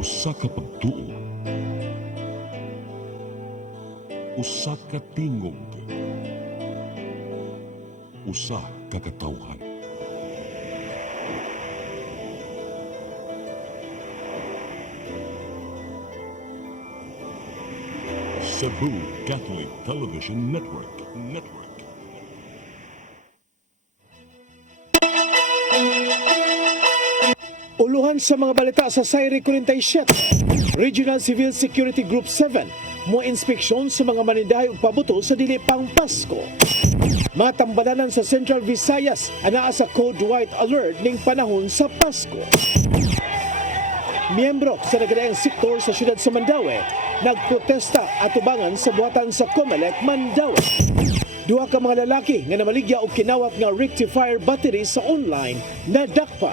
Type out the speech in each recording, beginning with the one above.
Usa ka pagtuo, usa ka tingog, usa ka katawhan. Cebu Catholic Television Network. Uluhan sa mga balita sa Sayre 47, Regional Civil Security Group 7, mo inspeksyon sa mga manindahay ug pabuto sa dili pang Pasko. Matambalanan sa Central Visayas anaa sa Code White Alert ning panahon sa Pasko. Miyembro sa nagadaang sektor sa siyudad sa Mandaue nagprotesta atubangan sa buhatan sa Comelec, Mandaue. Duha ka mga lalaki nga namaligya og kinawat nga rectifier battery sa online na dakpa.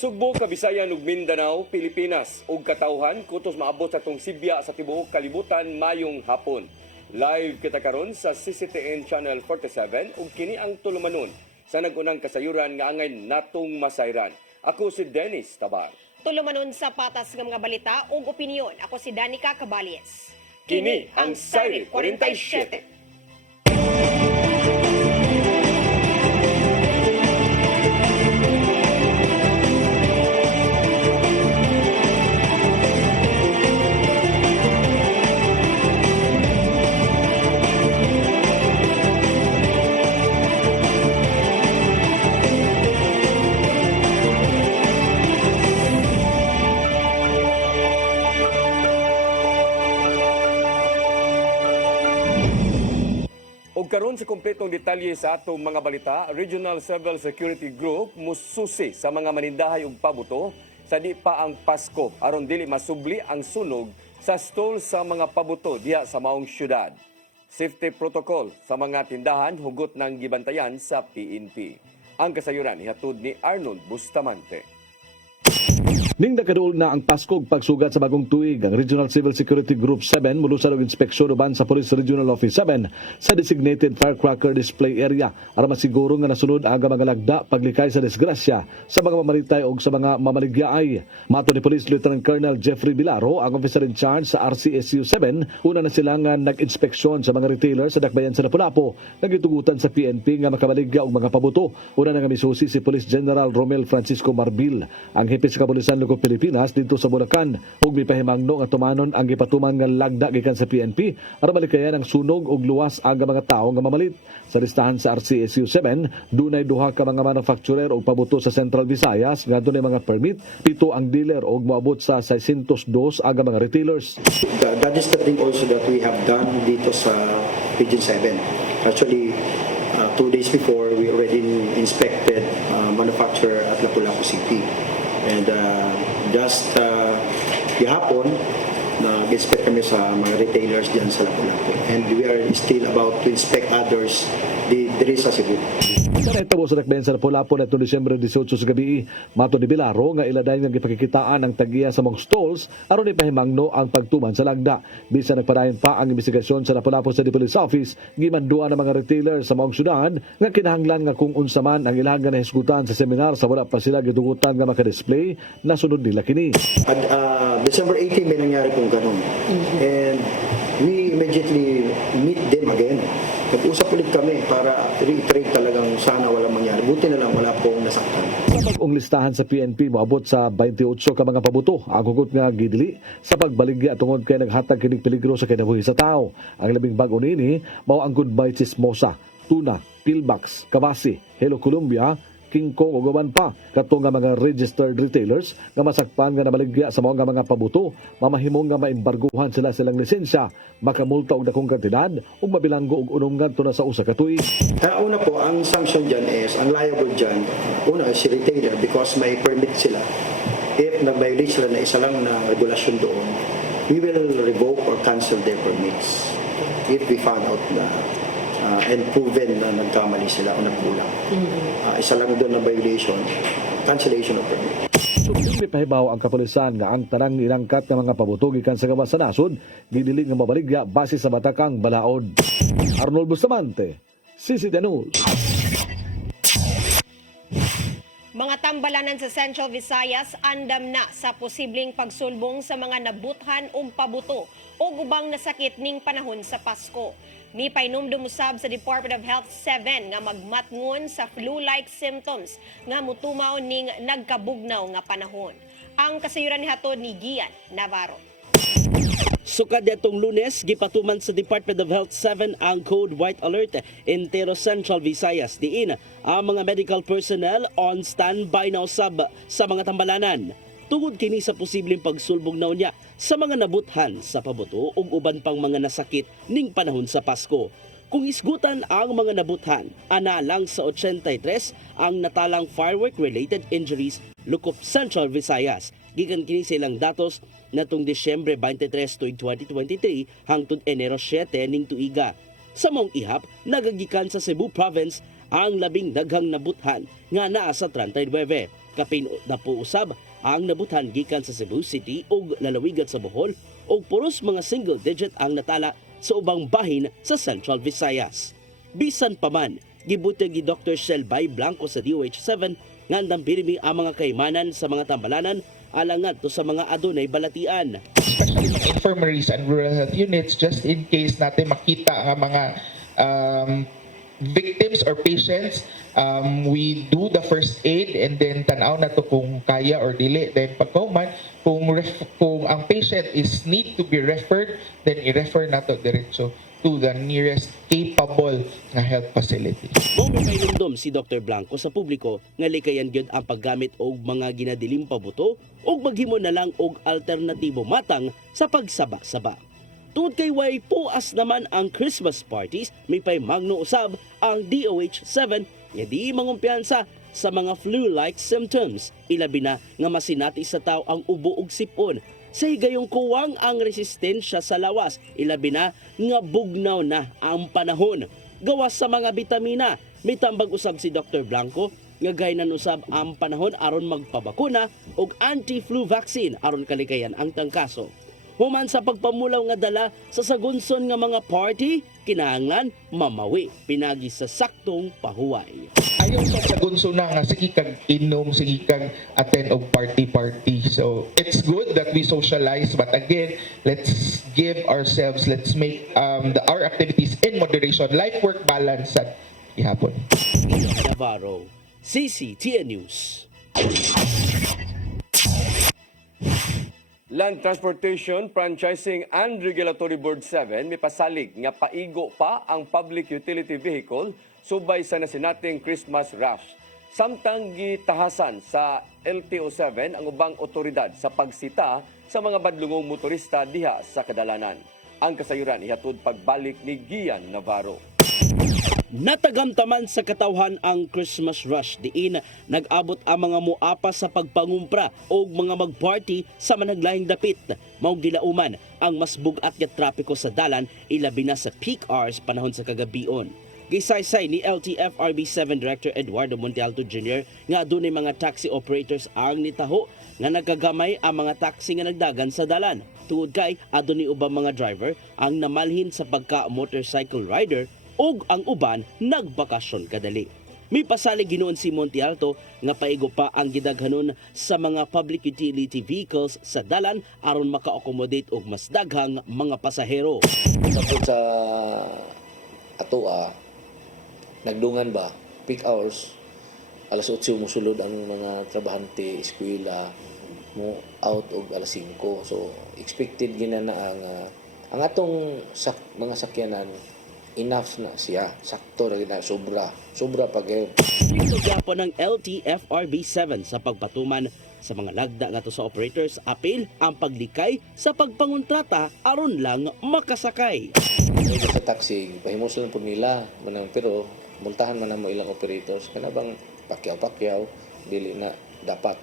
Sugbo, Kabisayan ug Mindanao, Pilipinas ug katawhan kutos maabot sa tong Sibya sa tibuok kalibutan mayong hapon. Live kita karon sa CCTN Channel 47 ug kini ang tulumanon sa nagunang kasayuran nga angay natong masayran. Ako si Dennis Tabar. Tulumanon sa patas ng mga balita ug opinyon. Ako si Danica Cabales. Kini ang Sayre 47. Og karon sa kompletong detalye sa atong mga balita, Regional Civil Security Group mususi sa mga manindahay ug pabuto sa di pa ang Pasko aron dili masubli ang sunog sa stall sa mga pabuto diha sa maong syudad. Safety protocol sa mga tindahan hugot ng gibantayan sa PNP. Ang kasayuran ihatod ni Arnold Bustamante. Ning nakaduol na ang Pasko ug pagsugat sa bagong tuig, ang Regional Civil Security Group 7 mulusad og inspeksyon uban sa Police Regional Office 7 sa designated firecracker display area aron masiguro nga nasunod ang mga lagda paglikay sa disgrasya sa mga mamaritay ug sa mga mamaligyaay. Mato ni Police Lieutenant Colonel Jeffrey Bilaro, ang officer in charge sa RCSU 7, una na sila nga nag-inspeksyon sa mga retailer sa Dakbayan sa Lapu-Lapu, nagitugutan sa PNP nga makabaligya og mga pabuto. Una na nga misusi si Police General Romel Francisco Marbil, ang hepe sa kapulisan ng Pilipinas dito sa Bulacan, ug mipahimangno nga tumanon ang gipatuman nga lagda gikan sa PNP aron malikayan ang sunog ug luwas ang mga tawo nga mamalit. Sa listahan sa RCSU 7, dunay duha ka mga manufacturer ug pabuto sa Central Visayas nga dunay mga permit, 7 ang dealer ug moabot sa 602 ang mga retailers. That is the thing also that we have done dito sa Region 7. Actually, 2 days before, we already inspected manufacturer at Lapu-Lapu City. And just gihapon, nag-inspect kami sa mga retailers dyan sa Lapu-Lapu. And we are still about to inspect others diri sa Cebu. Sa nahitabo sa Dakbayan sa Lapu-Lapu na Disyembre 18 sa gabi, mato ni Bilaro nga iladay nga gipakikitaan ang tagiya sa mga stalls aron ipahimangno ang pagtuman sa lagda. Bisan nagpadayon pa ang investigasyon sa Lapu-Lapu City Police Office, gimanduan ang mga retailer sa mga syudad nga kinahanglan nga kung unsa man ang ilang nga nahisgutan sa seminar sa wala pa sila gidugutan nga maka-display, nasunod nila kini. At December 18 may nangyari kung ganun. And we immediately meet them again. Nag-usap ulit kami para reiterate talagang sana walang mangyari. Buti na lang wala pong nasaktan. Sa pag-ong listahan sa PNP, moabot sa 28 ka mga pabuto. Ang hugot nga gidili sa pagbaligya tungod kay naghatag kining peligro sa kinabuhi sa tao. Ang labing bag-o nini mao ang Goodbye Chismosa, Tuna, Pillbox, Kabasi, Hello Colombia, King Kong ug uban pa kato nga mga registered retailers nga masakpan nga nabaligya sa mga pabuto, mamahimong nga maembarguhan sila silang lisensya, makamulta og dakong kantidad ug mabilanggo og unom ngadto na sa usa ka tuig. Una po, ang sanction dyan is, ang liable dyan, una si retailer because may permit sila. If nag-violate sila na isa lang na regulasyon doon, we will revoke or cancel their permits if we found out na and proven na nagkamali sila o nagkulang. Isa lang doon na violation, cancellation of permit. Sumili pahibaw ang kapulisan nga ang tanang nilangkat ng mga pabuto gikan sa gawas sa nasod, gidili nga mabaligya base sa batakang balaod. Arnold Bustamante, CCTN News. Mga tambalanan sa Central Visayas andam na sa posibleng pagsulbong sa mga nabuthan o pabuto o ubang nasakit ning panahon sa Pasko. May painumdum usab sa Department of Health 7 nga magmatngon sa flu-like symptoms nga mutumaw ning nagkabugnaw nga panahon. Ang kasayuran ni hatod ni Gian Navarro. Sukad detong Lunes, gipatuman sa Department of Health 7 ang Code White Alert entero Central Visayas. Diin ang mga medical personnel on standby na usab sa mga tambalanan. Tungod kini sa posibleng pagsulbong na unya sa mga nabuthan sa pabuto ug uban pang mga nasakit ning panahon sa Pasko. Kung isgutan ang mga nabuthan, ana lang sa 83 ang natalang firework-related injuries lukop Central Visayas. Gikan kini sa ilang datos natong Disyembre 23 tuig 2023 hangtod Enero 7 ning tuiga. Sa mong ihap, nagagikan sa Cebu Province ang labing daghang nabuthan nga naa sa 39. Kapin na po usab ang nabuthan gikan sa Cebu City ug lalawigan sa Bohol ug puros mga single digit ang natala sa ubang bahin sa Central Visayas. Bisan pa man, gibutang gi Dr. Shelby Blanco sa DOH7 nga andam pirmi ang mga kaymanan sa mga tambalanan alangan to sa mga adunay balatian. Especially mga infirmaries and rural health units, just in case natin makita ang mga victims or patients, we do the first aid and then tanaw na to kung kaya or dili. Then pagkauman, kung ang patient is need to be referred, then i-refer na to diretso to the nearest capable na health facility. Mao may painumdum si Dr. Blanco sa publiko nga likayan gyud ang paggamit og mga ginadilim pabuto ug maghimo na lang og alternatibo matang sa pagsaba-saba. Tungod kay way puas naman ang Christmas parties, may paymagno usab ang DOH7 nga di mangumpiyansa sa mga flu-like symptoms. Ilabi na nga masinati sa tao ang ubo ug sipon. Sa higayong kuwang ang resistensya sa lawas, ilabi na nga bugnaw na ang panahon. Gawas sa mga bitamina, may tambag usab si Dr. Blanco nga gaynan usab ang panahon aron magpabakuna og anti-flu vaccine aron kalikayan ang tangkaso. Human sa pagpamulaw nga dala sa sagunson nga mga party, kinahanglan mamawi pinagi sa saktong pahuway. Ayaw sa gunso na nga sige kag inom, sige kag attend og party. So it's good that we socialize, but again, let's give ourselves, let's make our activities in moderation, life-work balance at ihapon. Navarro, CCTN News. Land Transportation Franchising and Regulatory Board 7 may pasalig nga paigo pa ang public utility vehicle subay sa nasinating Christmas rush. Samtang gitahasan sa LTO7 ang ubang otoridad sa pagsita sa mga badlungong motorista diha sa kadalanan. Ang kasayuran ihatod pagbalik ni Gian Navarro. Natagamtaman sa katawhan ang Christmas rush diin nag-abot ang mga muapa sa pagpangumpra o mga magparty sa managlahing dapit. Mao gilauman ang mas bugat nga trapiko sa dalan ilabi na sa peak hours panahon sa kagabion. Gisaysay ni LTFRB7 Director Eduardo Montealto Jr. nga adunay mga taxi operators ang nitaho nga nagagamay ang mga taxi nga nagdagan sa dalan. Tungod kay adunay ubang mga driver ang namalhin sa pagka-motorcycle rider ug ang uban nagbakasyon kadali. May pasalig ginoon si Montealto nga paigo pa ang gidaghanon sa mga public utility vehicles sa dalan aron maka-accommodate og mas daghang mga pasahero. Tapos sa atoa, nagdungan ba, peak hours, alas 8 musulod ang mga trabahante, eskwela, mo out og alas 5. So, expected gina na ang atong mga sakyanan, enough na siya. Sakto na gina, sobra pa kayo. Ito gyapon ng LTFRB7 sa pagpatuman sa mga lagda nga to sa operators apil ang paglikay sa pagpangontrata aron lang makasakay. Sa taxi, pahimos lang po nila, pero multahan man mo ilang operators, kana bang pakyaw, dili na dapat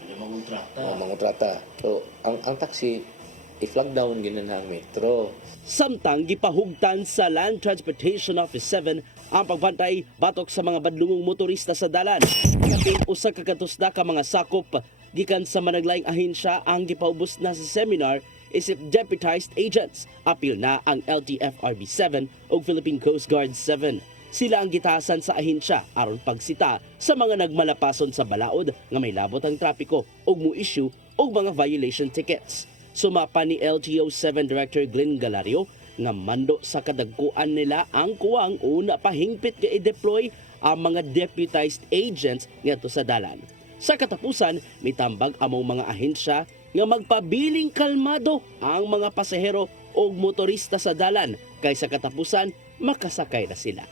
mangontrata. So, ang taxi, i-flag down ginanang metro. Samtang gipahugtan sa Land Transportation Office 7 ang pagbantay batok sa mga badlungong motorista sa dalan. Kapin usa ka katusda ka mga sakop gikan sa managlaing ahensya ang gipaubos na sa seminar isip deputized agents. Apil na ang LTFRB 7 o Philippine Coast Guard 7. Sila ang gitahasan sa ahensya aron pagsita sa mga nagmalapason sa balaod nga may labot ang trapiko ug mo-issue og mga violation tickets. Sumapa ni LTO-7 Director Glenn Galario nga mando sa kadagkuan nila ang kuwang una pa hingpit nga i-deploy ang mga deputized agents ngadto sa dalan. Sa katapusan, mitambag among mga ahensya nga magpabiling kalmado ang mga pasahero o motorista sa dalan kay sa katapusan makasakay na sila.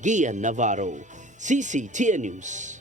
Gian Navarro, CCTN News.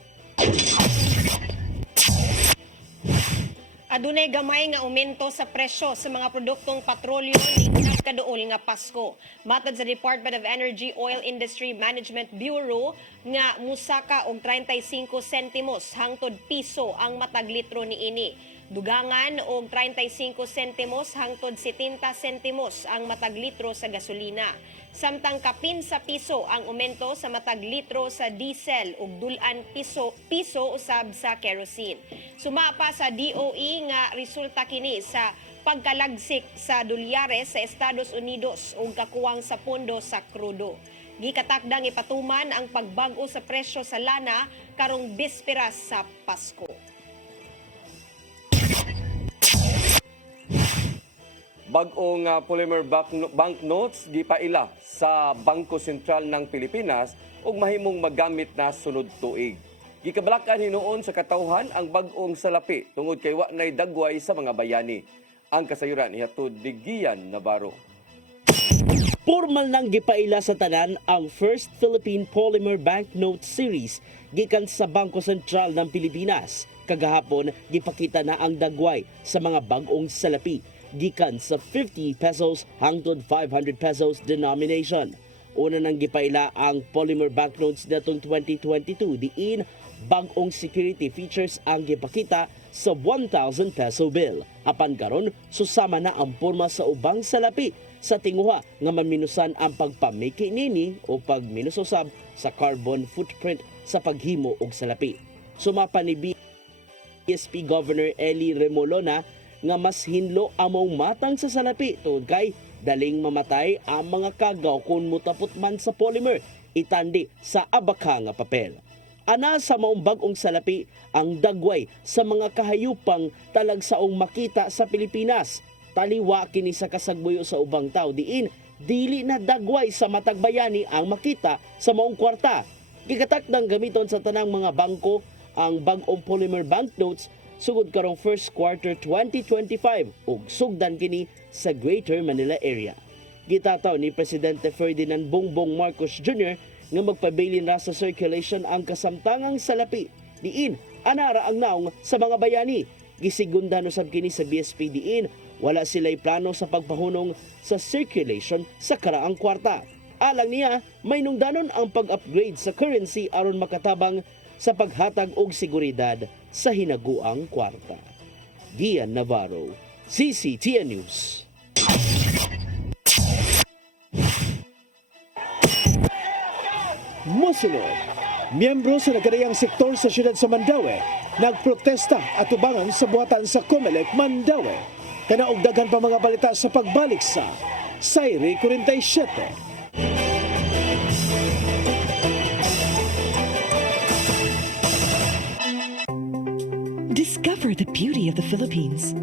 Adunay gamay nga aumento sa presyo sa mga produktong patrolyo ning kaduol nga Pasko. Matod sa Department of Energy Oil Industry Management Bureau nga musaka og 35 sentimos hangtod piso ang matag litro niini. Dugangan og 35 sentimos hangtod 70 sentimos ang matag litro sa gasolina. Samtang kapin sa piso ang aumento sa matag litro sa diesel ug dulan piso usab sa kerosene. Sumapa sa DOE nga resulta kini sa pagkalagsik sa dolyares sa Estados Unidos ug kakuwang sa pondo sa krudo. Gikatakdang ipatuman ang pagbag-o sa presyo sa lana karong bisperas sa Pasko. Bag-ong polymer banknotes gipaila sa Bangko Sentral ng Pilipinas ug mahimong magamit na sunod tuig. Gikabalakan hinuon sa katawhan ang bag-ong salapi tungod kay wa nay dagway sa mga bayani. Ang kasayuran nihatod ni Gian Navarro. Formal nang gipaila sa tanan ang First Philippine Polymer Banknote Series gikan sa Bangko Sentral ng Pilipinas. Kagahapon, gipakita na ang dagway sa mga bag-ong salapi gikan sa 50 pesos hangtod 500 pesos denomination. Una nang gipaila ang polymer banknotes datong 2022 diin bag-ong security features ang gipakita sa 1,000 peso bill. Apan karon susama na ang porma sa ubang salapi sa tinguha nga maminusan ang pagpamiki nini o pagminusosab sa carbon footprint sa paghimo og salapi. Sumapa ni BSP Governor Eli Remolona nga mas hinlo among matang sa salapi tungod kay daling mamatay ang mga kagaw kung mutapot man sa polymer itandi sa abaka nga papel. Ana sa maong bag-ong salapi ang dagway sa mga kahayupang talagsaong makita sa Pilipinas. Taliwa kini sa kasagbuyo sa ubang tao diin dili na dagway sa matag bayani ang makita sa maong kwarta. Gigatakdang gamiton sa tanang mga bangko ang bag-ong polymer banknotes sugod karong first quarter 2025 ug sugdan kini sa Greater Manila area. Gitataw ni Presidente Ferdinand Bongbong Marcos Jr. nga magpabilin ra sa circulation ang kasamtangang salapi diin anara ang naong sa mga bayani. Gisigundano sab kini sa BSP diin wala sila'y plano sa pagpahunong sa circulation sa karaang kwarta. Alang niya, may nungdanon ang pag-upgrade sa currency aron makatabang sa paghatag og seguridad sa hinaguang kwarta. Gian Navarro, CCTN News. Mosunod, miyembro sa nagkadayang sektor sa siyudad sa Mandaue nagprotesta at tubangan sa buhatan sa Comelec, Mandaue. Kanaog daghan pa mga balita sa pagbalik sa Sayri 47. Discover the beauty of the Philippines.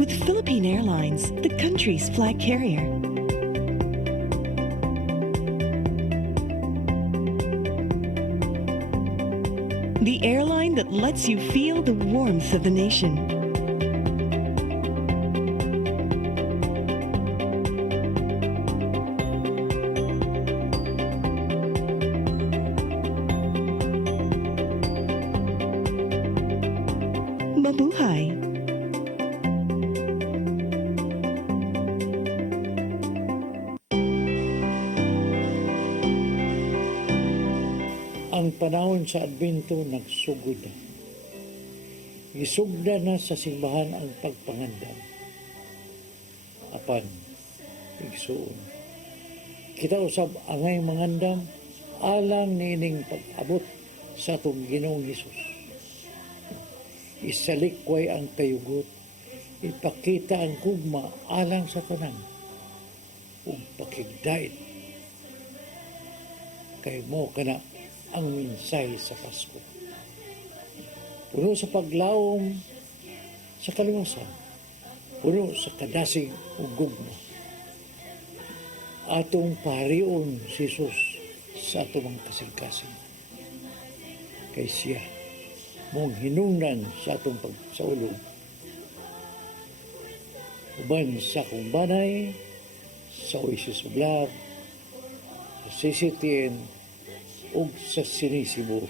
With Philippine Airlines, the country's flag carrier. The airline that lets you feel the warmth of the nation. Mabuhay! Ang panahon sa Adbento nagsugod na. Isugda na sa simbahan ang pagpangandam. apan igsuon. Kita usab angay mangandam alang nining pag-abot sa atong Ginoong Hesus. Isalikway ang kayugot, ipakita ang gugma alang sa tanan, ug pakigdait. Kay mo kana ang minsay sa Pasko. Puno sa paglaom sa kaliwasan, puno sa kadasig ug gugma. Atong parion si Jesus sa atong mga kasing-kasing. Kay siya mong hinungnan sa atong pagsaulog. Uban sa kong banay, sa Oasis of Love, sa CCTN, ug sa Sinisibo.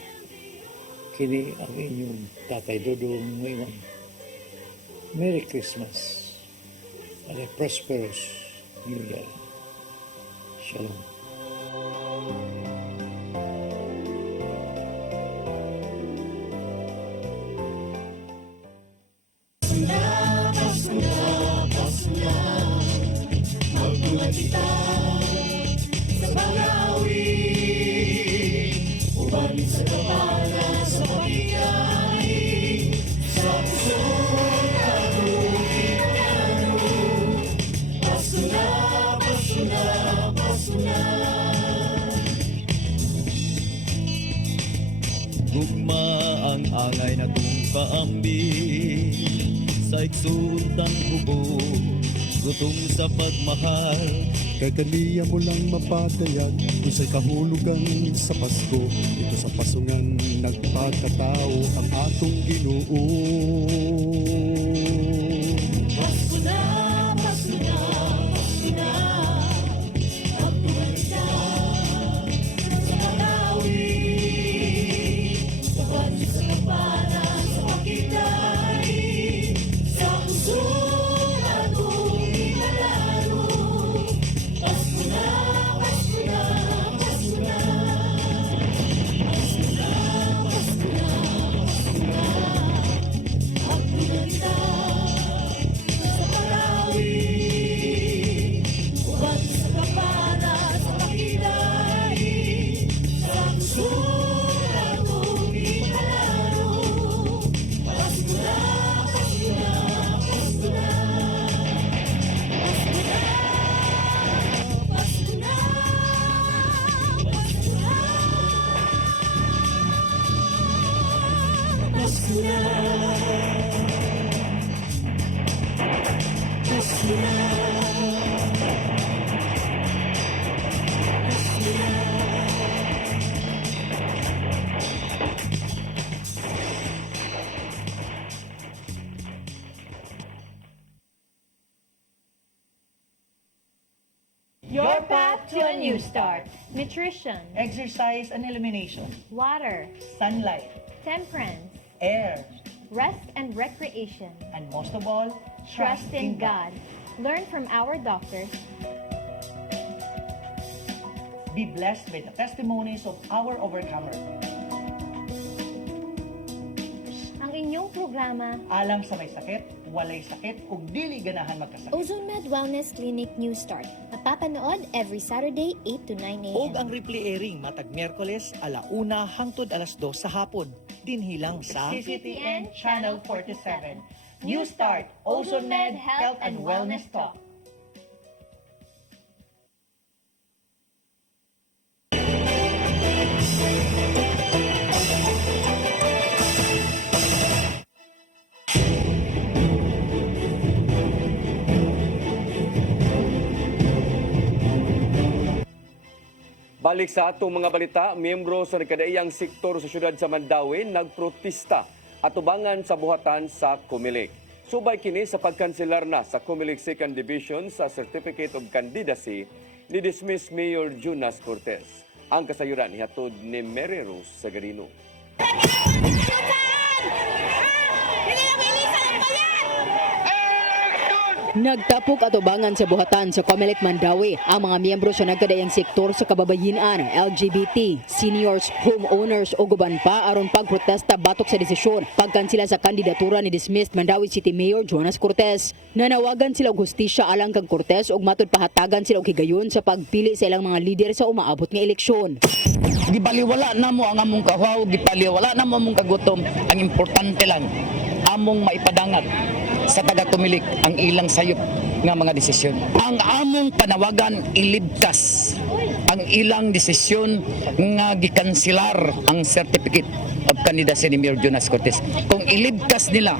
Kini ang inyong Tatay Dodong Mayman. Merry Christmas and a prosperous New Year. Shalom. Gugma ang angay na kong kaambi sa iksuntang hubo, gutong sa pagmahal. Kay kaniya mo lang mapatayag kung sa'y kahulugan sa Pasko. Ito sa pasungan nagpakatao ang atong Ginoo. Pasko na, Pasko na, Pasko na, pagtumalita sa Malawi, sapat sa kapana, sa pakitay, sa puso atong inalaro. Pasko na, Pasko na, Pasko na, Pasko na, Pasko na, Pasko na, pagtumalita sa Malawi, uban sa kapana, sa pakitay, sa puso atong inalaro. Pasko na, Pasko na, Pasko na, Pasko na, Pasko na, Pasko na, Pasko na, Pasko na. Your path to a new start. Nutrition, Exercise and elimination. water, Sunlight. temperance, Air. rest and recreation. And most of all, Trust in God. Learn from our doctors. Be blessed by the testimonies of our overcomer. Ang inyong programa, Alang sa may sakit, walay sakit, ug dili ganahan magkasakit. Ozone Med Wellness Clinic New Start. Mapapanood every Saturday 8 to 9 a.m. Og ang replay airing matag Miyerkules 1:00 hangtod 2:00 sa hapon. Dinhilang sa CCTN Channel 47. New Start, Ozone Med Health and Wellness Talk. Balik sa atong mga balita, miyembro sa nagkadaiyang sektor sa syudad sa Mandawi nagprotesta at tubangan sa buhatan sa Comelec. Subay kini sa pagkanselar na sa Comelec 2nd Division sa Certificate of Candidacy ni dismiss Mayor Jonas Cortez. Ang kasayuran ihatod ni Mary Rose Sagarino. Nagtapok atubangan sa buhatan sa Comelec Mandawi ang mga miyembro sa nagkadayang sektor sa kababayenan, LGBT, seniors, homeowners o guban pa aron pagprotesta batok sa desisyon pagkansila sa kandidatura ni dismissed Mandawi City Mayor Jonas Cortez. Nanawagan sila og hustisya alang kang Cortez ug matud pahatagan sila og higayon sa pagpili sa ilang mga lider sa umaabot nga eleksyon. Gibaliwala na mo ang among kahaw, gibaliwala na mo among kagutom. Ang importante lang among maipadangat sa taga-tumilik ang ilang sayop nga mga desisyon. Ang among panawagan ilibkas ang ilang desisyon nga gikanselar ang certificate of candidacy ni Mayor Jonas Cortez. Kung ilibkas nila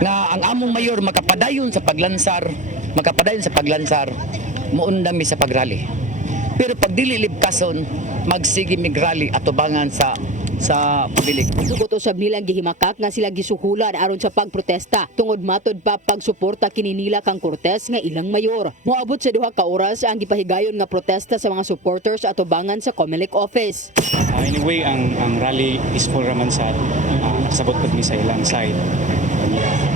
nga ang among mayor makapadayon sa paglansar, muundang mi sa pagrally. Pero pag dili libkason, magsige migrally atubangan sa pabilik. Sugot usab nilang gihimakak nga sila gisuhulan aron sa pagprotesta tungod matod pa pagsuporta kini nila kang Cortez nga ilang mayor. Moabot sa 2 ka oras ang gipahigayon nga protesta sa mga supporters atubangan sa Comelec office. Anyway, ang rally is full raman sa nakasabot pag sa ilang side.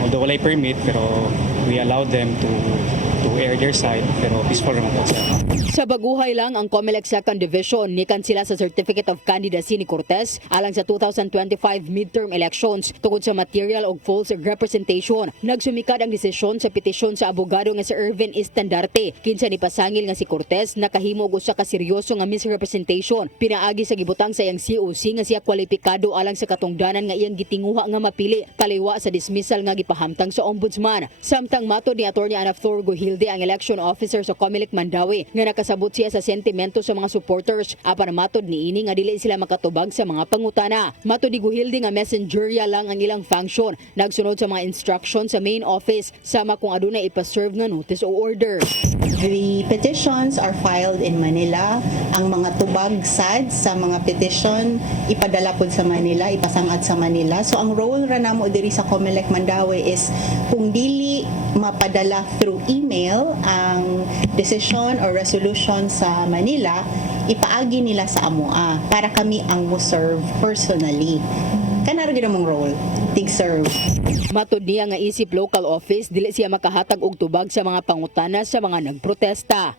Although walay permit pero we allowed them to air their side pero peaceful raman po sila. Sa baguhay lang ang Comelec 2nd Division ni kansila sa Certificate of Candidacy ni Cortez alang sa 2025 midterm elections tungod sa material o false representation. Nagsumikad ang desisyon sa petisyon sa abogado nga si Irvin Estandarte kinsa ni pasangil nga si Cortez nakahimo og usa ka seryoso nga misrepresentation pinaagi sa gibutang sa iyang COC nga siya kwalipikado alang sa katungdanan nga iyang gitinguha nga mapili taliwa sa dismissal nga gipahamtang sa ombudsman. Samtang matod ni Attorney Ana Flor Gohilde ang election officer sa Comelec Mandawi nga nakasabot siya sa sentimento sa mga supporters apan matod niini nga dili sila makatubag sa mga pangutana. Matod ni Gohilde nga messengerya lang ang ilang function nagsunod sa mga instruction sa main office sama kung adunay ipa-serve nga notice o order. The petitions are filed in Manila. Ang mga tubag sad sa mga petition ipadala pod sa Manila, ipasangad sa Manila. So ang role ra namo diri sa Comelec Mandawi is kung dili mapadala through email ang decision or resolution sa Manila, ipaagi nila sa AMOA para kami ang mo-serve personally. Kanaro gyud among role, tig-serve. Matod niya nga isip local office dili siya makahatag og tubag sa mga pangutana sa mga nagprotesta.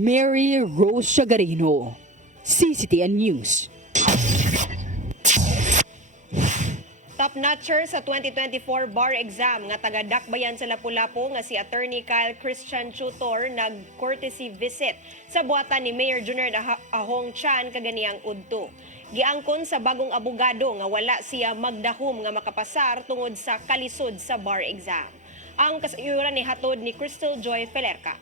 Mary Rose Chagarino, CCTN News. Top-notcher sa 2024 bar exam nga taga-Dakbayan sa Lapu-Lapu nga si Attorney Kyle Christian Tutor nag-courtesy visit sa buhatan ni Mayor Junior Ahong Chan kaganiyang udto. Giangkon sa bagong abogado nga wala siya magdahom nga makapasar tungod sa kalisod sa bar exam. Ang kasayuran ni hatod ni Crystal Joy Felerca.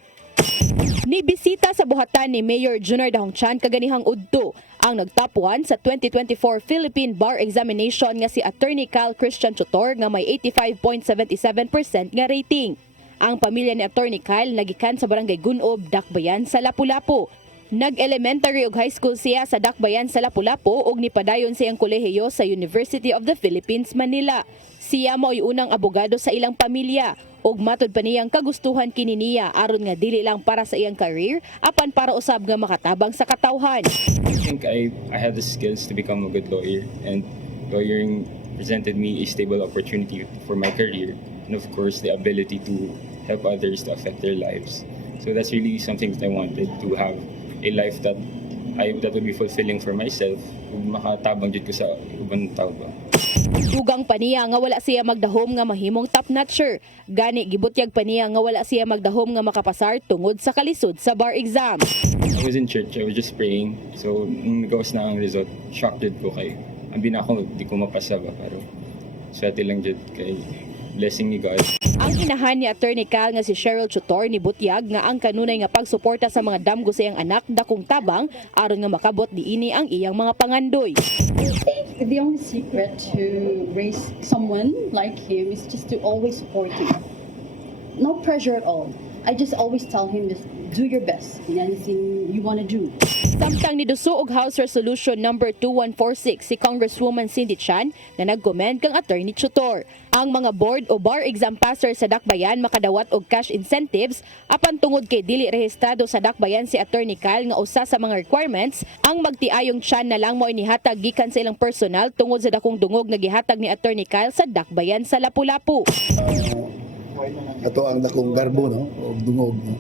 Nibisita sa buhatan ni Mayor Junior Ahong Chan kaganihang udto ang nagtapuan sa 2024 Philippine Bar Examination nga si Attorney Kyle Christian Tutor nga may 85.77% nga rating. Ang pamilya ni Attorney Kyle nagikan sa Barangay Gunob, Dakbayan sa Lapu-Lapu. Nag-elementary ug high school siya sa Dakbayan sa Lapu-Lapu ug nipadayon siyang kolehiyo sa University of the Philippines, Manila. Siya mo'y unang abogado sa ilang pamilya ug matod pa niyang kagustuhan kini niya aron nga dili lang para sa iyang career apan para usab nga makatabang sa katawhan. I think I have the skills to become a good lawyer, and lawyering presented me a stable opportunity for my career and of course the ability to help others to affect their lives. So that's really something that I wanted, to have a life that would be fulfilling for myself ug makatabang jud ko sa ubang tao ba. Dugang pa niya nga wala siya magdahom nga mahimong top-notcher. Gani gibutyag pa niya nga wala siya magdahom nga makapasar tungod sa kalisod sa bar exam. I was in church, I was just praying. So nung nagawas na ang result, shocked jud ko kay ambi na ako di ko mapasa ba, pero swerte lang jud kay blessing ni God. Ang inahan ni Attorney Kyle nga si Cheryl Tutor ni butyag nga ang kanunay nga pagsuporta sa mga damgo sa iyang anak dakong tabang aron nga makabot diini ang iyang mga pangandoy. The only secret to raise someone like him is just to always support him. No pressure at all. I just always tell him, just do your best in anything you want to do. Samtang niduso og House Resolution number 2146 si Congresswoman Cindy Chan na nag-commend kang Attorney Tutor. Ang mga board o bar exam passer sa Dakbayan makadawat og cash incentives apan tungod kay dili rehistrado sa Dakbayan si Attorney Kyle nga usa sa mga requirements, ang magtiayong Chan na lang mo inihatag gikan sa ilang personal tungod sa dakong dungog nga gihatag ni Attorney Kyle sa Dakbayan sa Lapu-Lapu. ato ang dakong garbo no o dungog no.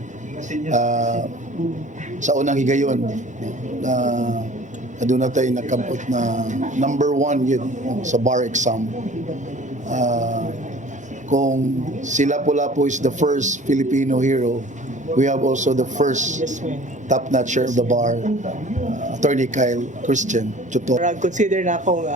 Sa unang higayon na aduna tay nakabot na number 1 yun no, sa bar exam. Kung sila pula po is the first Filipino hero, we have also the first top-notcher of the bar, Attorney Kyle Christian Tutor. Consider na akong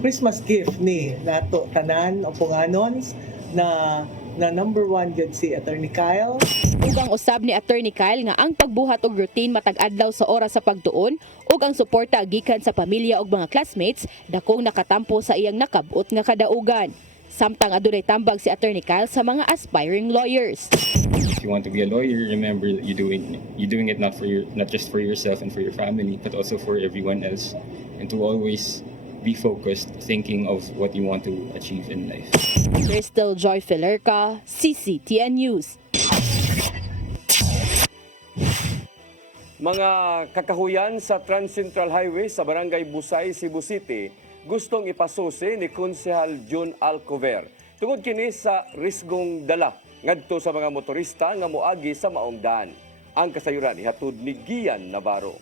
Christmas gift ni nato tanan o punganons na number 1 gud si Attorney Kyle. Ug ang usab ni Attorney Kyle nga ang pagbuhat og routine matag adlaw sa oras sa pagtuon ug ang suporta gikan sa pamilya ug mga classmates dakong nakatampo sa iyang nakab-ot nga kadaugan. Samtang adunay tambag si Attorney Kyle sa mga aspiring lawyers. If you want to be a lawyer, remember that you're doing it not just for yourself and for your family, but also for everyone else, and to always be focused, thinking of what you want to achieve in life. Crystal Joy Filerca, CCTN News. Mga kakahuyan sa Trans Central Highway sa Barangay Busay, Cebu City, gustong ipasusi ni Konsehal June Alcover. Tungod kini sa risgong dala ngadto sa mga motorista nga moagi sa maong daan. Ang kasayuran ihatod ni Gian Navarro.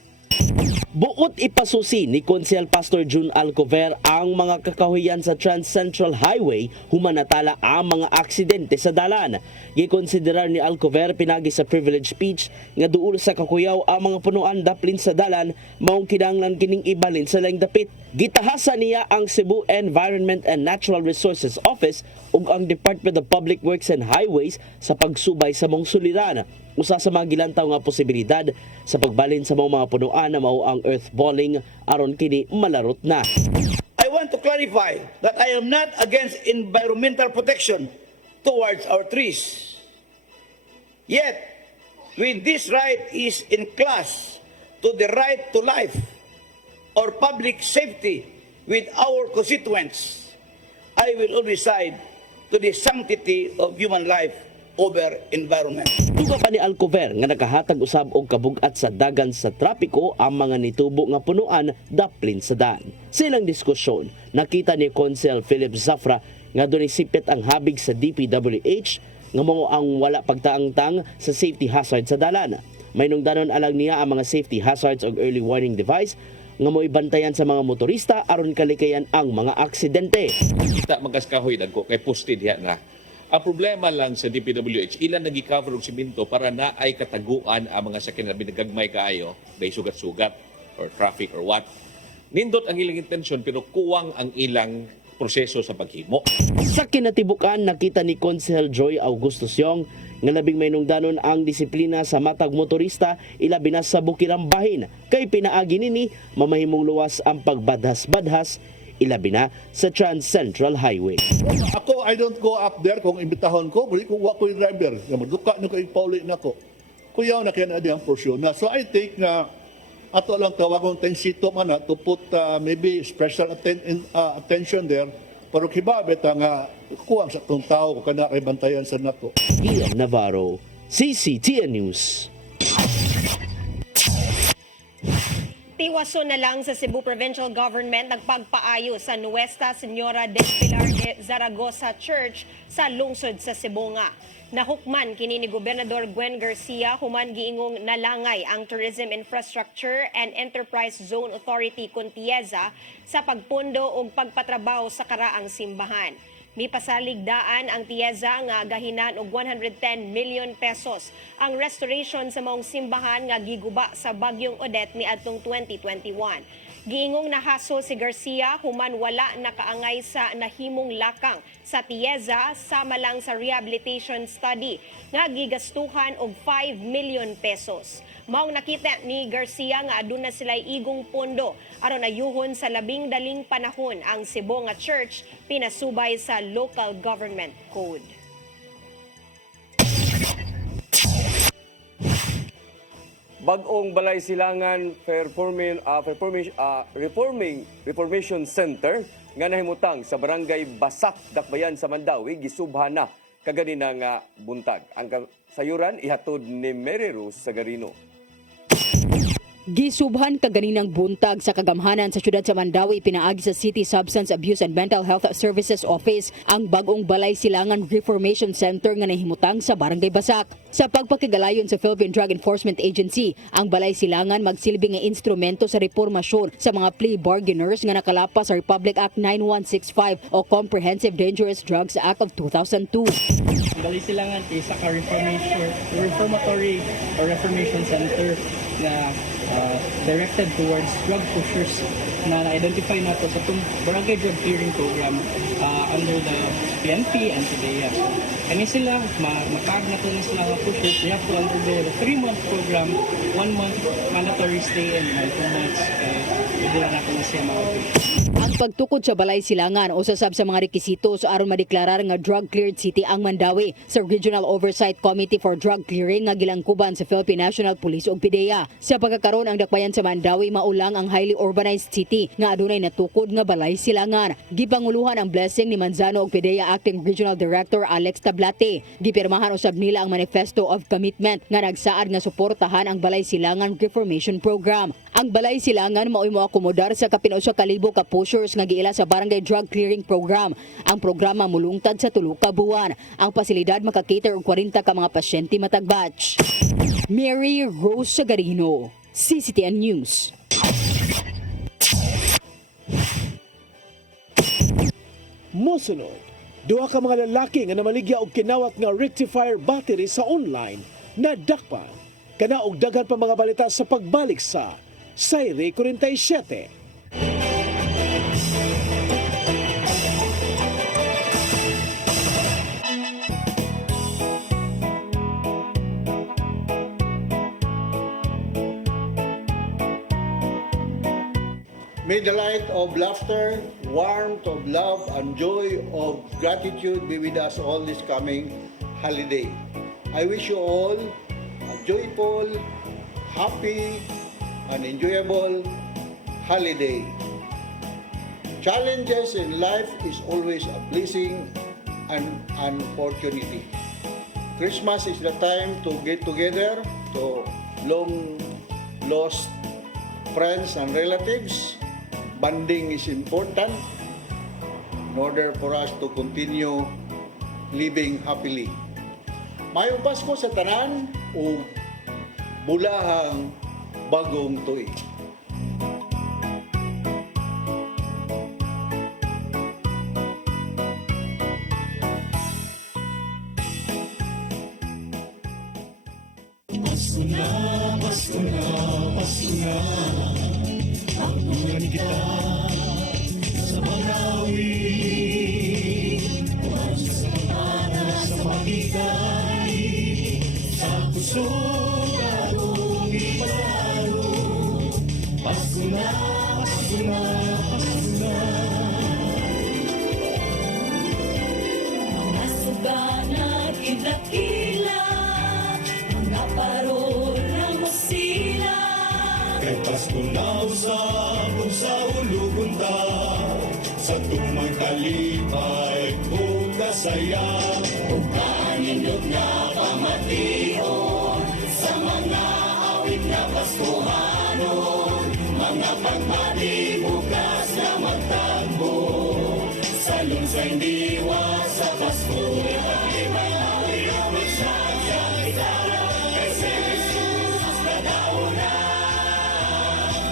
Buot ipasusi ni Konsehal Pastor June Alcover ang mga kakahuyan sa Trans Central Highway humanatala ang mga aksidente sa dalan. Gikonsiderar ni Alcover pinagi sa privilege speech nga duol sa kakuyaw ang mga punuan daplin sa dalan maong kinahanglan kining ibalin sa laing dapit. Gitahasa niya ang Cebu Environment and Natural Resources Office ug ang Department of Public Works and Highways sa pagsubay sa mong suliran. Usa sa mga gilantaw nga posibilidad sa pagbalin sa mga punuan na mao ang earthballing aron kini malarot na. I want to clarify that I am not against environmental protection towards our trees. Yet, when this right is in class to the right to life or public safety with our constituents, I will always side to the sanctity of human life over environment. Tuga pa ni Alcover nga nakahatag usab og kabugat sa dagan sa trapiko ang mga nitubo nga punuan daplin sa daan. Silang diskusyon, nakita ni Konsehal Philip Zafra nga dunay sipit ang habig sa DPWH nga mao ang wala pagtaangtang sa safety hazard sa dalan. May nungdanon alang niya ang mga safety hazards og early warning device nga mo ibantayan sa mga motorista aron kalikayan ang mga aksidente. Kita magkaskahoy dagko kay posted diha na. Ang problema lang sa DPWH, ilan nag-cover og simento para na ay kataguan ang mga sakyanan na binagagmay kaayo, may sugat-sugat or traffic or what. Nindot ang ilang intensyon pero kuwang ang ilang proseso sa paghimo. Sa kinatibukan, nakita ni Konsehal Joy Augusto Siong nga labing may nungdanon ang disiplina sa matag motorista ilabi na sa bukirambahin. Kay pinaagi nini, mamahimong luwas ang pagbadhas-badhas ilabi na sa Trans Central Highway. Ako, I don't go up there kung imbitahon ko, bali kung wako yung driver, magduka nyo kayo pauli na ko. Kuyaw na kaya na di ang porsyon na. So I think na ato lang tawagong tensito man na to put maybe special attention there. Pero kibabit nga kuwang sa itong tao kung kana kay bantayan sa nato. Gian Navarro, CCTN News. Tiwaso na lang sa Cebu Provincial Government nagpagpaayo sa Nuestra Señora del Pilar de Zaragoza Church sa lungsod sa Cebu nga. Nahukman kini ni Gobernador Gwen Garcia human giingong nalangay ang Tourism Infrastructure and Enterprise Zone Authority Contieza sa pagpundo ug pagpatrabaho sa karaang simbahan. Mipasaligdaan ang Tieza nga gahinan og 110 million pesos ang restoration sa maong simbahan nga giguba sa bagyong Odette niadtong 2021. Giingong nahasol si Garcia human wala nakaangay sa nahimong lakang sa Tieza sama lang sa rehabilitation study nga gigastuhan og 5 million pesos. Maong nakita ni Garcia nga aduna sila'y igong pondo aron ayuhon sa labing daling panahon ang Cebu nga church pinasubay sa local government code. Bag-ong Balay Silangan Reformation Center nga nahimutang sa Barangay Basak, Dakbayan sa Mandawi, gisubhan na kaganina nga buntag. Ang sayuran ihatod ni Mary Rose Sagarino. Gisubhan kaganinang buntag sa kagamhanan sa syudad sa Mandawi pinaagi sa City Substance Abuse and Mental Health Services Office ang bagong Balay Silangan Reformation Center nga nahimutang sa Barangay Basak. Sa pagpakigalayon sa Philippine Drug Enforcement Agency, ang Balay Silangan magsilbi nga instrumento sa reformasyon sa mga plea bargainers nga nakalapas sa Republic Act 9165 o Comprehensive Dangerous Drugs Act of 2002. Balay Silangan is a reformatory or reformation center na directed towards drug pushers na na-identify nato sa itong Barangay Drug Clearing Program under the PNP and PDEA. Kani sila, makag na na sila mga pushers, they have to undergo the 3-month program, 1 month mandatory stay and 2 months pwede na nato na siya mga pushers. Ang pagtukod sa Balay Silangan o sasab sa mga rekwisitos aron madeklarar nga drug-cleared city ang Mandawi sa Regional Oversight Committee for Drug Clearing nga gilangkuban sa Philippine National Police ug PDEA. Sa pagkakaroon ang dakbayan sa Mandawi maulang ang highly urbanized city nga adunay natukod nga Balay Silangan. Gipanguluhan ang blessing ni Manzano ug PDEA Acting Regional Director Alex Tablate. Gipirmahan usab nila ang Manifesto of Commitment nga nagsaad nga suportahan ang Balay Silangan Reformation Program. Ang Balay Silangan mao'y moakomodar sa kapin-usa ka libo ka pushers nga giila sa Barangay Drug Clearing Program. Ang programa mulungtad sa 3 ka buwan. Ang pasilidad makakater og 40 ka mga pasyente matag batch. Mary Rose Sagarino, CCTN News. Mosunod, duha ka mga lalaki nga namaligya og kinawat nga rectifier battery sa online na dakpan. Kana og daghan pa mga balita sa pagbalik sa Sayre 47. May the light of laughter, warmth of love, and joy of gratitude be with us all this coming holiday. I wish you all a joyful, happy, and enjoyable holiday. Challenges in life is always a blessing and an opportunity. Christmas is the time to get together, to long lost friends and relatives. Bonding is important in order for us to continue living happily. Mayong Pasko sa tanan o bulahang bagong tuig. Pasko na, Pasko na, Pasko na. Pagpungan kita sa Mandawi, sa pagmana, sa pagkikay, sa puso akong ipalalo. Pasko na, Pasko na, Pasko na. Mga subanat, kidlat-kila, mga parol ng masila. Kay Pasko na usap sa ulugon ta, sa tumang kalipay kung kasaya. Kung kanindog na pamation, sa mga awit na Paskohanon, mga pagmati bukas na magtagbo, sa lunsay diwa sa Pasko. Ipag-ibay awit ang masyadya kita, kasi Jesus na dauna.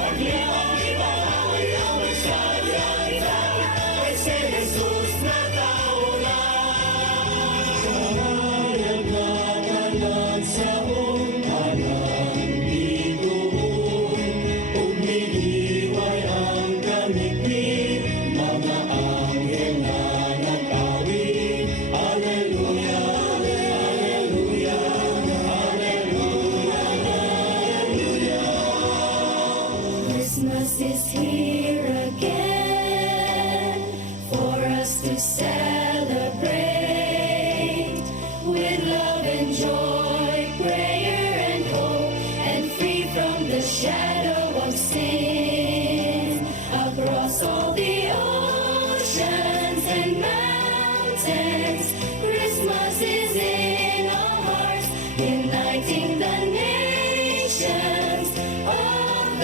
Pag-ibang-ibang awit ang masyadya kita, kasi Jesus na dauna. Karayag na kalang sa umanang bituon, umiliway ang kamigpit, mga anghel na nag-awit. Alleluia, Alleluia, Alleluia, Alleluia. Christmas is here again for us to celebrate with love and joy, prayer and hope, and free from the shadow of sin. Across all the oceans and mountains, Christmas is in our hearts, uniting the nations of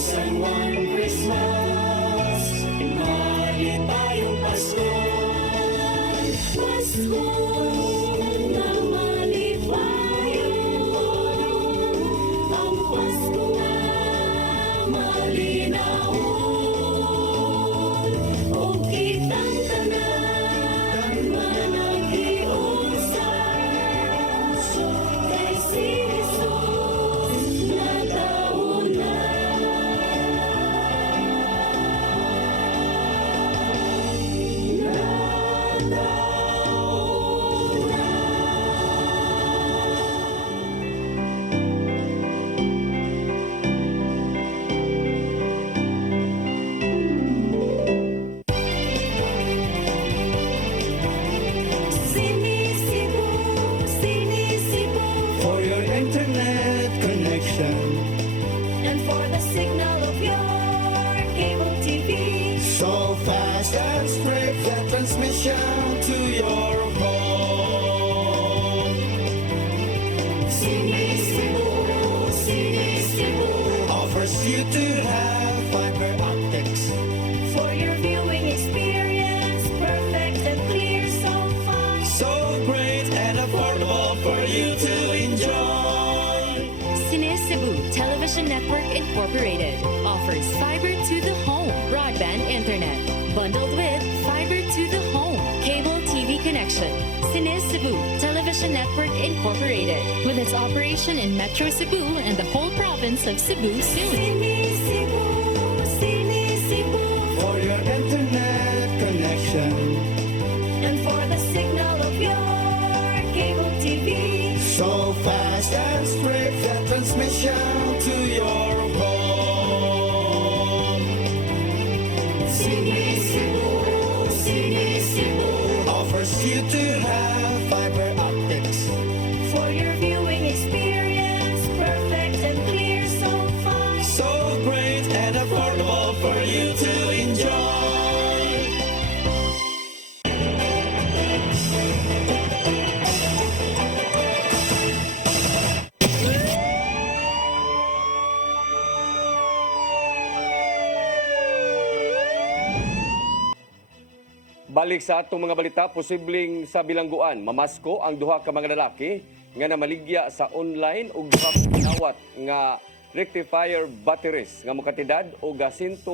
San Juan Christmas, maligayang Pasko. Pasko na malipayon, ang Pasko na malinahon, o kitang tanan manag-iunsa, kay si Jesus nagkauna. Sinisibo, sinisibo, For your internet connection, and for the signal of your cable TV. so fast and straight the transmission to your home. Sinisibo, sinisibo, Offers you to have fiber optics. for your viewing experience, perfect and clear, so fine. So great and affordable for you to enjoy. Sinisibu Television Network Incorporated offers fiber to the home broadband internet bundled with fiber to the home cable TV connection. Sinisibu Television Network Incorporated with its operation in Metro Cebu and the whole province of Cebu soon. Sinisibo, sinisibo, For your internet connection, and for the signal of your cable TV. so fast and straight the transmission to your home. Sinisibo, sinisibo, Offers you to have fiber optics. for your viewing experience, perfect and clear, so fine. So great and affordable for you to enjoy. Balik sa atong mga balita, posibleng sa bilangguan, mamasko ang duha ka mga lalaki nga namaligya sa online ug duha ka kinawat nga rectifier batteries nga mokatidad og 120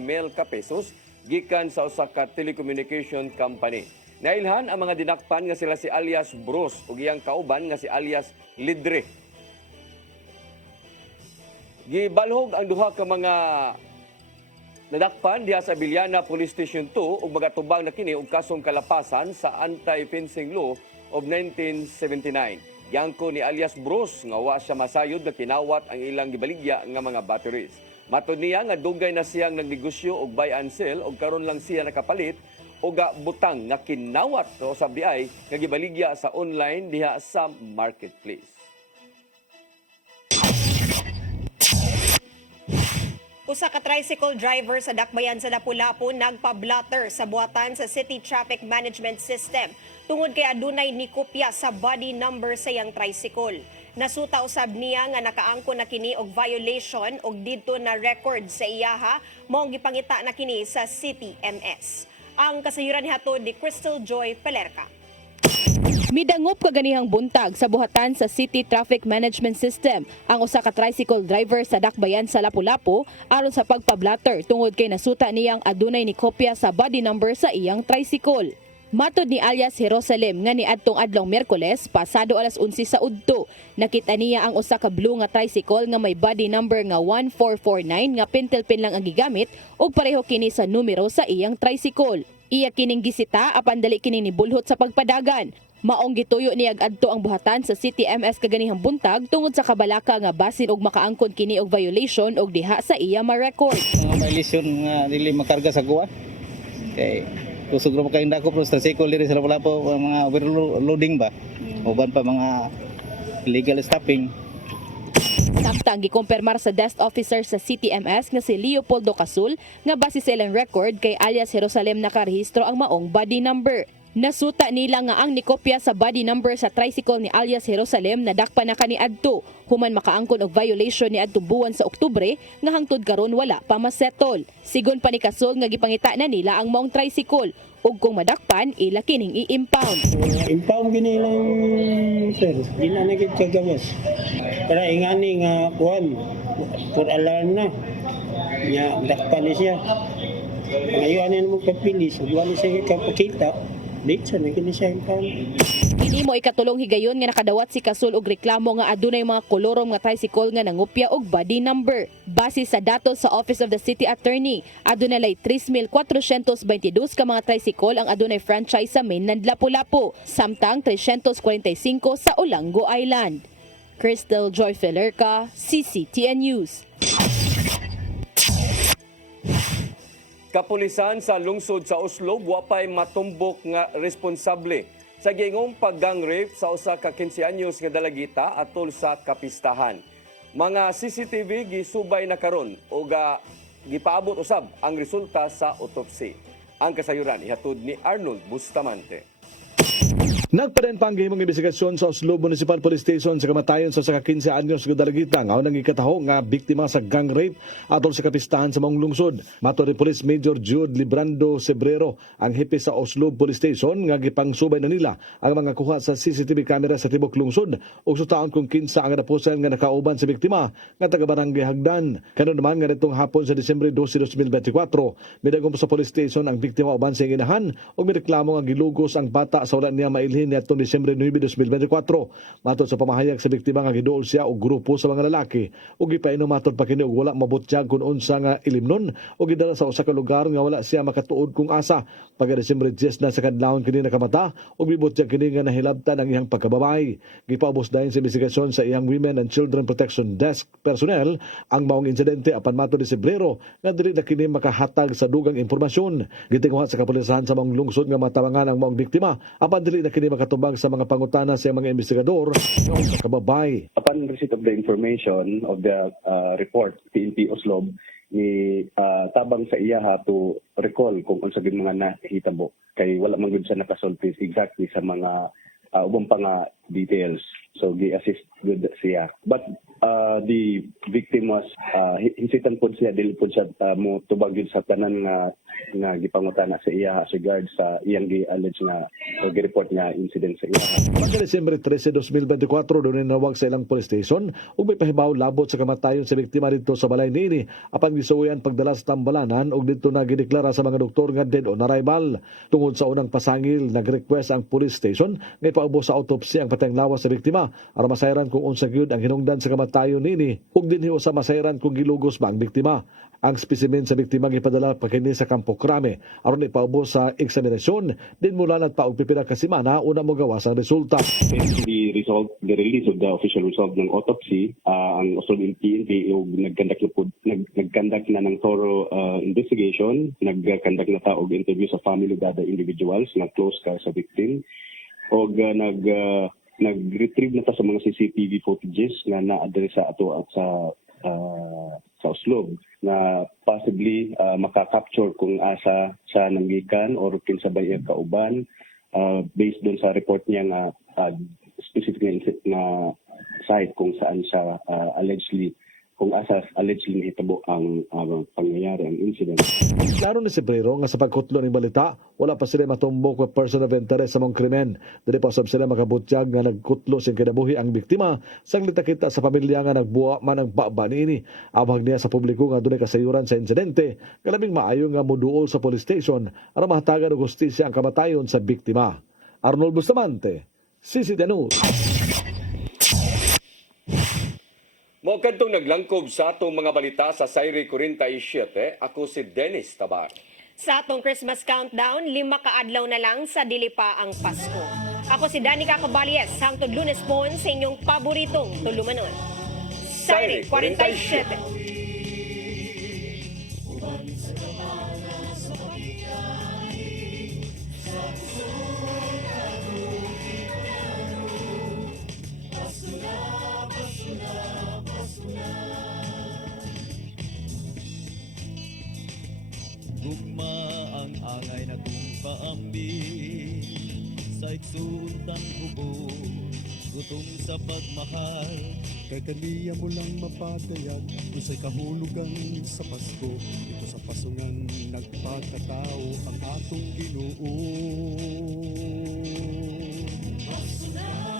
mil ka pesos gikan sa usa ka telecommunication company. Nailhan ang mga dinakpan nga sila si alias Bruce ug iyang kauban nga si alias Lidre. Gibalhog ang duha ka mga nadakpan diha sa Biliana Police Station 2 ug magatubang na kini og kasong kalapasan sa Anti-Fencing Law of 1979. Yangko ni alias Bruce nga wa siya masayod na kinawat ang ilang gibaligya nga mga batteries. Matud niya nga dugay na siyang nagnegosyo og buy and sell ug karon lang siya nakapalit og butang nga kinawat o sa BI nga gibaligya sa online diha sa marketplace. Usa ka tricycle driver sa Dakbayan sa Lapu-Lapu nagpa-blotter sa buhatan sa City Traffic Management System tungod kay adunay nikopya sa body number sa iyang tricycle. Nasuta usab niya nga nakaangko na kini og violation og didto na record sa iyaha maong gipangita na kini sa City MS. Ang kasayuran nihatod ni Crystal Joy Pelerca. Midangop kaganihang buntag sa buhatan sa City Traffic Management System ang usa ka tricycle driver sa Dakbayan sa Lapu-Lapu aron sa pagpa-blotter tungod kay nasuta niyang adunay ni kopya sa body number sa iyang tricycle. Matod ni alias Jerusalem nga niadtong adlong Miyerkules pasado alas 11 sa udto, nakita niya ang usa ka blue nga tricycle nga may body number nga 1449 nga pintelpin lang ang gigamit ug pareho kini sa numero sa iyang tricycle. Iya kining gisita apan dali kining nibulhot sa pagpadagan. Maong gituyo ni adto ang buhatan sa City MS kaganihang buntag tungod sa kabalaka nga basin og makaangkon kini og violation og diha sa iya ma-record. Mga violation nga dili makarga sa guwa. Kay kusog ra kay ndako pero sa tricycle diri sa Lapu-Lapu mga overloading ba. Uban pa mga illegal stopping. Samtang gikumpirmar sa desk officer sa City MS nga si Leopoldo Casul nga base sa ilang record kay alias Jerusalem nakarehistro ang maong body number. Nasuta nila nga ang nikopya sa body number sa tricycle ni alias Jerusalem na dakpa na kaniadto human makaangkon og violation ni adto buwan sa Oktubre nga hangtod karon wala pa masettle. Sigon pa ni Kasol nga gipangita na nila ang maong tricycle ug kung madakpan ila kining i-impound. Impound gini lang sir, di na nagit kagawas. Para ingani nga kuan for alarm na. Nya dakpan ni siya. Ngayon mo kapilis, wala siya kapakita. Dito na gini siya impound. Kini mo ikatulong higayon nga nakadawat si Kasol og reklamo nga adunay mga kolorom nga tricycle nga nangupya og body number. Base sa datos sa Office of the City Attorney, adunay 3,422 ka mga tricycle ang adunay franchise sa mainland Lapu-Lapu, samtang 345 sa Olango Island. Crystal Joy Felerca, CCTN News. Kapulisan sa lungsod sa Oslo wapay matumbok nga responsable sa gingong paggang rape sa usa ka 15 anyos nga dalagita atol sa kapistahan. Mga CCTV gisubay na karon ug gipaabot usab ang resulta sa autopsy. Ang kasayuran ihatod ni Arnold Bustamante. Nagpadayon pa ang gihimong investigasyon sa Oslo Municipal Police Station sa kamatayon sa 15 anyos nga dalagita nga unang gikataho nga biktima sa gang rape atol sa kapistahan sa maong lungsod. Mato ni Police Major Jude Librando Sebrero, ang hepe sa Oslo Police Station nga gipangsubay na nila ang mga kuha sa CCTV camera sa tibok lungsod ug sutaon kung kinsa ang napusan nga nakauban sa biktima nga taga Barangay Hagdan. Kanon naman nga nitong hapon sa Disyembre 12, 2024, midagom sa police station ang biktima uban sa inahan ug mireklamo nga gilugos ang bata sa wala niya mailhin niadtong Disyembre 9, 2024. Matod sa pamahayag sa biktima nga giduol siya og grupo sa mga lalaki ug gipainom matod pa kini og wala mabutyag kun unsa nga ilimnon ug gidala sa usa ka lugar nga wala siya makatuod kung asa. Pagka Disyembre 10 na sa kadlawon kini nakamata ug gibutyag kini nga nahilabtan ang iyang pagkababay. Gipaubos dayon sa investigasyon sa iyang Women and Children Protection Desk personnel ang maong insidente apan matod ni Sebrero nga dili na kini makahatag sa dugang impormasyon. Gitinguha sa kapulisahan sa maong lungsod nga matabangan ang maong biktima apan dili na kini makatubag sa mga pangutana sa mga investigador sa kababay. Upon receipt of the information of the report, PNP Oslo ni tabang sa iyaha to recall kung unsa gyud mga nahitabo kay wala man gyud siya nakasulti exactly sa mga ubang pa nga details. So gi-assist good siya. But the victim was hisitan pod siya dili pod siya mo tubag gyud sa tanan nga gipangutana sa iya as regard sa iyang gi-allege nga o gi-report nga incident sa iya. Pagka Disyembre 13, 2024 doon nawag sa ilang police station ug may pahibaw labot sa kamatayon sa biktima dito sa balay niini apan gisuwayan pagdala sa tambalanan ug dito na gideklara sa mga doktor nga dead on arrival. Tungod sa unang pasangil nag-request ang police station nga ipaubos sa autopsy ang patayng lawas sa biktima aron masayran kung unsa gyud ang hinungdan sa kamatayon niini ug dinhi usa masayran kung gilugos ba ang biktima. Ang spesimen sa biktima gipadala pa kini sa Campo Crame aron ipaubos sa eksaminasyon din mula na pa og pipila ka semana una mo gawas ang resulta. The release of the official result ng autopsy, ang Oslo PNP nagkandak na ng thorough investigation, nagkandak na ta og interview sa family of the individuals na close ka sa victim og nag-retrieve na ta sa mga CCTV footages na na-address sa ato at sa Oslo na possibly maka-capture kung asa sa nanggikan or kinsabay ang kauban based doon sa report niya nga specific na site kung saan siya allegedly nahitabo ang pangyayari, ang incident. Klaro ni Sebrero nga sa pagkutlo ng balita, wala pa sila matumbok with person of interest sa mong krimen. Dili pa usab sila makabutyag nga nagkutlo sing kinabuhi ang biktima. Saglit kita sa pamilya nga nagbuwa man ang baba niini. Abag niya sa publiko nga dunay kasayuran sa insidente, kalabing maayo nga moduol sa police station aron mahatagan og hustisya ang kamatayon sa biktima. Arnold Bustamante, CCTN News. Mo kadtong naglangkob sa atong mga balita sa Sayre 47, ako si Dennis Tabar. Sa atong Christmas countdown, 5 kaadlaw na lang sa dili pa ang Pasko. Ako si Danica Cabalies, hangtod Lunes pon sa inyong paboritong tulumanon. Sayre 47. Gugma ang angay na kong paambi sa igsuuntang hubo, gutom sa pagmahal. Kay kaniya mo lang mapadayag, usay kahulugan sa Pasko. Ito sa pasungan nagpagkatao ang atong Ginoo. Pasungan